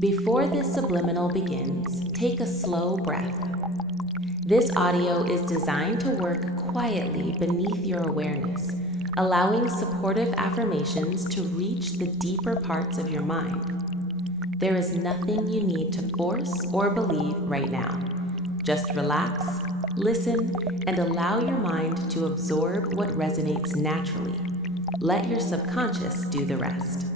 Before this subliminal begins, take a slow breath. This audio is designed to work quietly beneath your awareness, allowing supportive affirmations to reach the deeper parts of your mind. There is nothing you need to force or believe right now. Just relax, listen, and allow your mind to absorb what resonates naturally. Let your subconscious do the rest.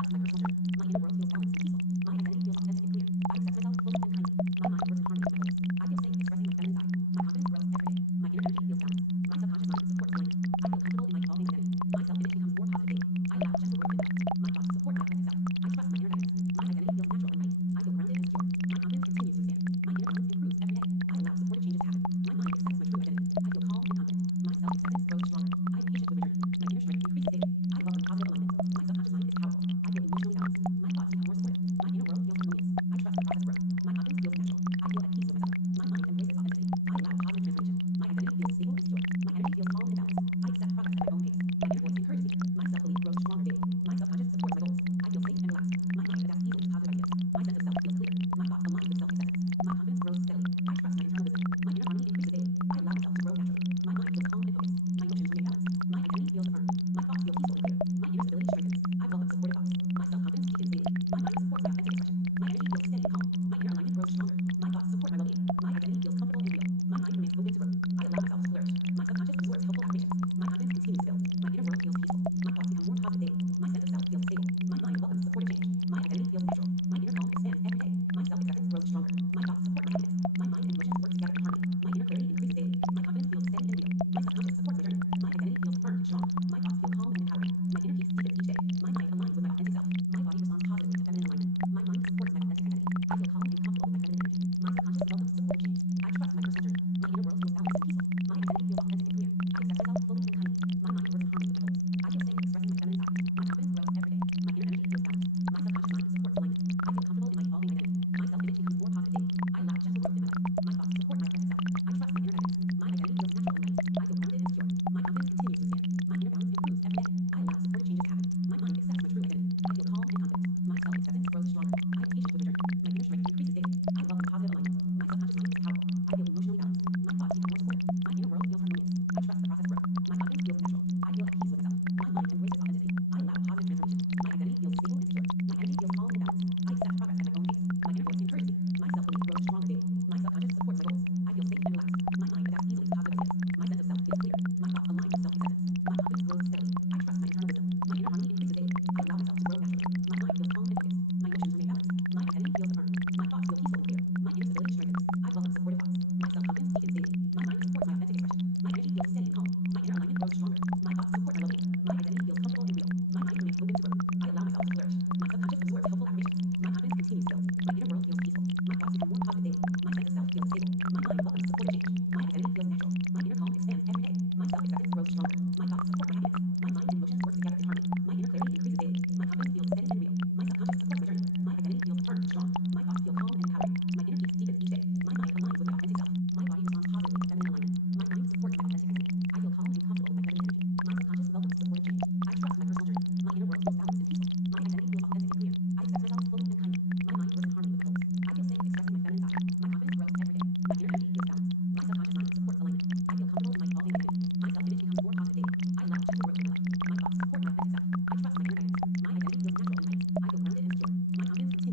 trust my personal journey. My inner world feels balanced and peaceful. My identity feels authentic and clear. I accept myself fully and kindly. My mind works in harmony with my goals. I feel safe expressing my feminine side. My confidence grows every day. My inner energy feels balanced. My subconscious mind supports alignment. I feel comfortable in my evolving identity. My self-image becomes more positive daily. I allow gentle growth in my life. My thoughts support my authentic self. I trust my inner guidance. My identity feels natural and light. I feel grounded and secure. My confidence continues to expand. My inner balance improves every day. I allow supportive changes to happen. My mind accepts my true identity. I feel calm and confident. My self-acceptance grows stronger. I am patient with my journey. My inner strength increases daily. I welcome positive alignment. My subconscious mind is powerful. I feel emotionally balanced. My thoughts become more supportive. My inner world feels harmonious. I trust the process of growth. My confidence feels natural. I feel at peace with myself. My mind embraces authenticity. I allow positive transformation. My identity feels stable and secure. My energy feels calm and balanced. I accept progress at my own pace. My inner voice encourages me. My self-belief grows stronger daily. My subconscious supports my goals. I feel safe and relaxed. My mind adapts easily to positive ideas. My sense of self feels clear. My thoughts align with self-acceptance. My confidence grows steadily. I trust my internal wisdom. My inner harmony increases daily. I allow myself to grow naturally. My mind feels calm and focused. My emotions remain balanced. My identity feels affirmed. My thoughts feel peaceful and clear. My inner stability strengthens. I welcome supportive thoughts. My self-confidence deepens daily. My mind supports my authentic expression. My energy feels steady and calm. My inner alignment grows stronger. My thoughts support my well-being. My identity feels comfortable and real. My mind remains open to growth. I allow myself to flourish. My subconscious absorbs helpful affirmations. My confidence continues to build. My inner world feels peaceful. My thoughts become more positive daily. My sense of self feels stable. My mind welcomes supportive change. My identity feels natural. My inner calm expands every day. My self-acceptance grows stronger. My thoughts support my happiness. My mind and emotions work together in harmony. My inner clarity increases daily. My confidence feels steady and real. My subconscious supports my journey. My identity feels firm and strong. My thoughts feel calm and empowering. My inner peace deepens each day. My mind aligns with my authentic self. My body responds positively to feminine alignment. My mind supports my authentic identity. I feel calm and comfortable with my feminine energy. My subconscious welcomes supportive change. I trust my personal journey. My inner world feels balanced and peaceful. My identity feels authentic and clear. I accept myself fully and kindly. My mind works in harmony with my goals. I feel safe expressing my feminine side. My confidence grows every day. My inner energy feels balanced. My subconscious mind supports alignment. I feel comfortable in my evolving identity. My self-image becomes more positive daily. I allow gentle growth in my life. My thoughts support my authentic self. I trust my inner guidance. My identity feels natural and light. I feel grounded and secure. My confidence continues to expand. My inner balance improves every day. I allow supportive changes to happen. My mind accepts my true identity. I feel calm and confident. My self-acceptance grows stronger. I am patient with my journey. My inner strength increases daily. I welcome positive alignment. My subconscious mind is powerful. I feel emotionally balanced. My thoughts become more supportive. My inner world feels harmonious. I trust the process of growth. My confidence feels natural. I feel at peace with myself. My mind embraces authenticity. I allow positive transformation. My identity feels stable and secure. My energy feels calm and balanced. I accept progress at my own pace. My inner voice encourages me. My self-belief grows stronger daily. My subconscious supports my goals. I feel safe and relaxed. My mind adapts easily to positive ideas. My sense of self feels clear. My thoughts align with self-acceptance. My confidence grows steadily. I trust my internal wisdom. My inner harmony increases daily. I allow myself to grow naturally. My mind feels calm and focused. My emotions remain balanced. My identity feels affirmed. My thoughts feel peaceful and clear. My inner stability strengthens. I welcome supportive thoughts. My self-confidence deepens daily. My mind supports my authentic expression. My energy feels steady and calm. My inner alignment grows stronger. My thoughts support my well-being. My identity feels comfortable and real. My mind remains open to growth. I allow myself to flourish. My subconscious absorbs helpful affirmations. My confidence continues to build. My inner world feels peaceful. My thoughts become more positive daily. My sense of self feels stable. My mind welcomes supportive change. My identity feels natural. My inner calm expands every day. My self-acceptance grows stronger. My thoughts support my happiness. My mind and emotions work together in harmony. My inner clarity increases daily. My confidence feels steady and real. My subconscious supports my journey. My identity feels firm and strong. My thoughts feel calm and empowering. My inner peace deepens each day. My mind aligns with my authentic self. My body responds positively to feminine alignment. My mind supports my authentic identity. I feel calm and comfortable with my feminine energy. My subconscious welcomes supportive change. I trust my personal journey. My inner world feels balanced and peaceful. My identity feels authentic and clear. I accept myself fully and kindly. My mind works in harmony with my goals. I feel safe expressing my feminine side. My confidence grows every day. My inner energy feels balanced. My subconscious mind supports alignment. I feel comfortable in my evolving identity. My self-image becomes more positive daily. I allow gentle growth in my life. My thoughts support my authentic self. I trust my inner guidance. My identity feels natural and light. I feel grounded and secure. My confidence continues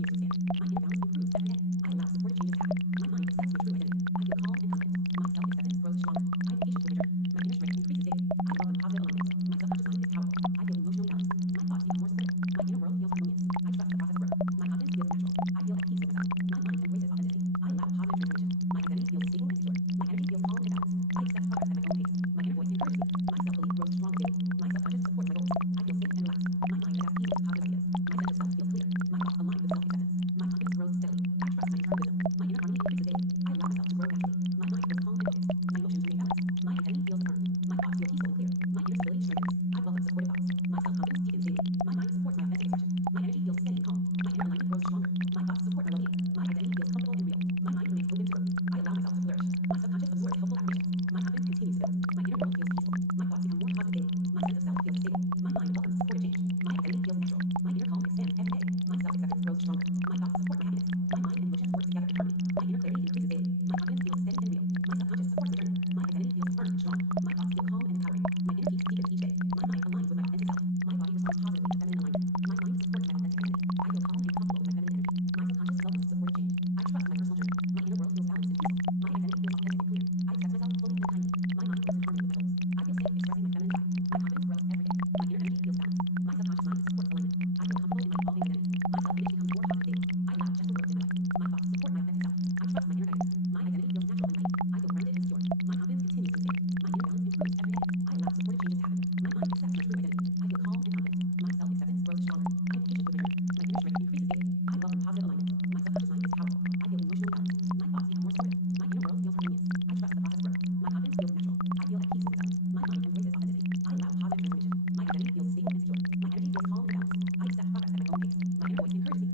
voice encourages